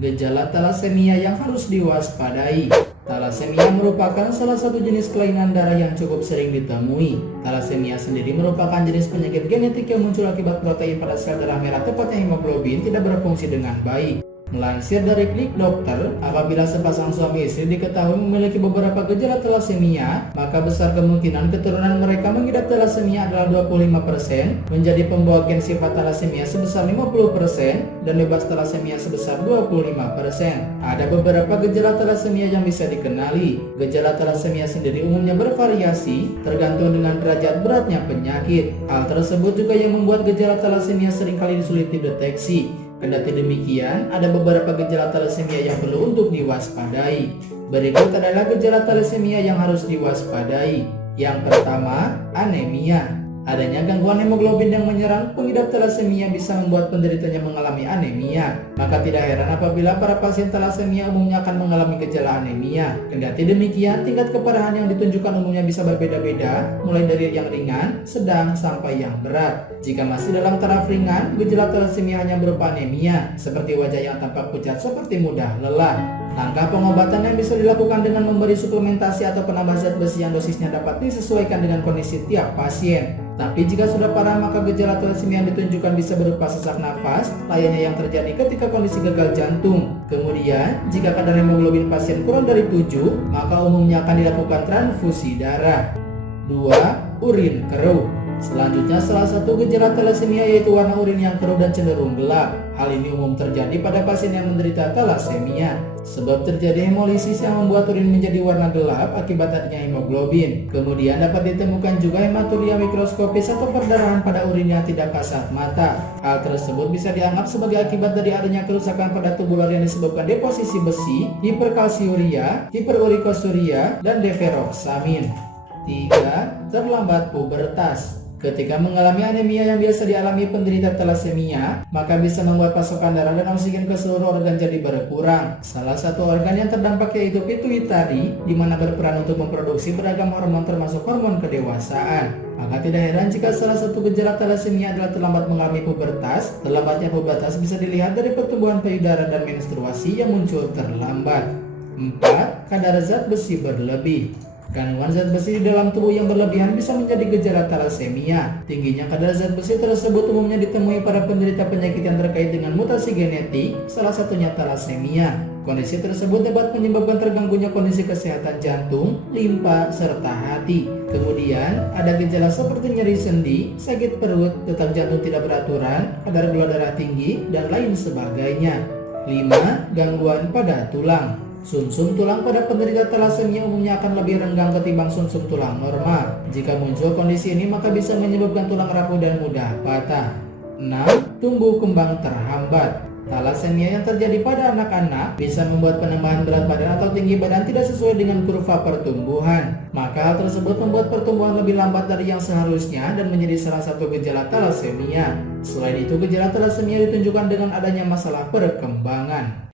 Gejala talasemia yang harus diwaspadai. Talasemia merupakan salah satu jenis kelainan darah yang cukup sering ditemui. Talasemia sendiri merupakan jenis penyakit genetik yang muncul akibat protein pada sel darah merah, tepatnya hemoglobin, tidak berfungsi dengan baik. Melansir dari Klik Dokter, apabila sepasang suami istri diketahui memiliki beberapa gejala talasemia, maka besar kemungkinan keturunan mereka mengidap talasemia adalah 25%, menjadi pembawa gen sifat talasemia sebesar 50%, dan bebas talasemia sebesar 25%. Ada beberapa gejala talasemia yang bisa dikenali. Gejala talasemia sendiri umumnya bervariasi, tergantung dengan derajat beratnya penyakit. Hal tersebut juga yang membuat gejala talasemia seringkali sulit dideteksi. Kendati demikian, ada beberapa gejala talasemia yang perlu untuk diwaspadai. Berikut adalah gejala talasemia yang harus diwaspadai. Yang pertama, anemia. Adanya gangguan hemoglobin yang menyerang pengidap talasemia bisa membuat penderitanya mengalami anemia. Maka tidak heran apabila para pasien talasemia umumnya akan mengalami gejala anemia. Kendati demikian, tingkat keparahan yang ditunjukkan umumnya bisa berbeda-beda, mulai dari yang ringan, sedang, sampai yang berat. Jika masih dalam taraf ringan, gejala talasemia hanya berupa anemia, seperti wajah yang tampak pucat seperti mudah lelah. Langkah pengobatan yang bisa dilakukan dengan memberi suplementasi atau penambah zat besi yang dosisnya dapat disesuaikan dengan kondisi tiap pasien. Tapi jika sudah parah, maka gejala talasemia yang ditunjukkan bisa berupa sesak nafas, layaknya yang terjadi ketika kondisi gagal jantung. Kemudian, jika kadar hemoglobin pasien kurang dari 7, maka umumnya akan dilakukan transfusi darah. 2. Urin keruh. Selanjutnya, salah satu gejala talasemia yaitu warna urin yang keruh dan cenderung gelap. Hal ini umum terjadi pada pasien yang menderita talasemia, sebab terjadi hemolisis yang membuat urin menjadi warna gelap akibat adanya hemoglobin. Kemudian dapat ditemukan juga hematuria mikroskopis atau perdarahan pada urin yang tidak kasat mata. Hal tersebut bisa dianggap sebagai akibat dari adanya kerusakan pada tubular yang disebabkan deposisi besi, hiperkalsiuria, hiperurikosuria, dan deferoksamin. 3. Terlambat pubertas. Ketika mengalami anemia yang biasa dialami penderita talasemia, maka bisa membuat pasokan darah dan oksigen ke seluruh organ jadi berkurang. Salah satu organ yang terdampak yaitu pituitari, di mana berperan untuk memproduksi beragam hormon termasuk hormon kedewasaan. Maka tidak heran jika salah satu gejala talasemia adalah terlambat mengalami pubertas. Terlambatnya pubertas bisa dilihat dari pertumbuhan payudara dan menstruasi yang muncul terlambat. 4. Kadar zat besi berlebih. Kandungan zat besi di dalam tubuh yang berlebihan bisa menjadi gejala talasemia. Tingginya kadar zat besi tersebut umumnya ditemui pada penderita penyakit yang terkait dengan mutasi genetik, salah satunya talasemia. Kondisi tersebut dapat menyebabkan terganggunya kondisi kesehatan jantung, limpa, serta hati. Kemudian, ada gejala seperti nyeri sendi, sakit perut, detak jantung tidak beraturan, kadar gula darah tinggi, dan lain sebagainya. 5. Gangguan pada tulang. Sumsum tulang pada penderita talasemia umumnya akan lebih renggang ketimbang sumsum tulang normal. Jika muncul kondisi ini, maka bisa menyebabkan tulang rapuh dan mudah patah. 6. Tumbuh kembang terhambat. Talasemia yang terjadi pada anak-anak bisa membuat penambahan berat badan atau tinggi badan tidak sesuai dengan kurva pertumbuhan. Maka hal tersebut membuat pertumbuhan lebih lambat dari yang seharusnya dan menjadi salah satu gejala talasemia. Selain itu, gejala talasemia ditunjukkan dengan adanya masalah perkembangan.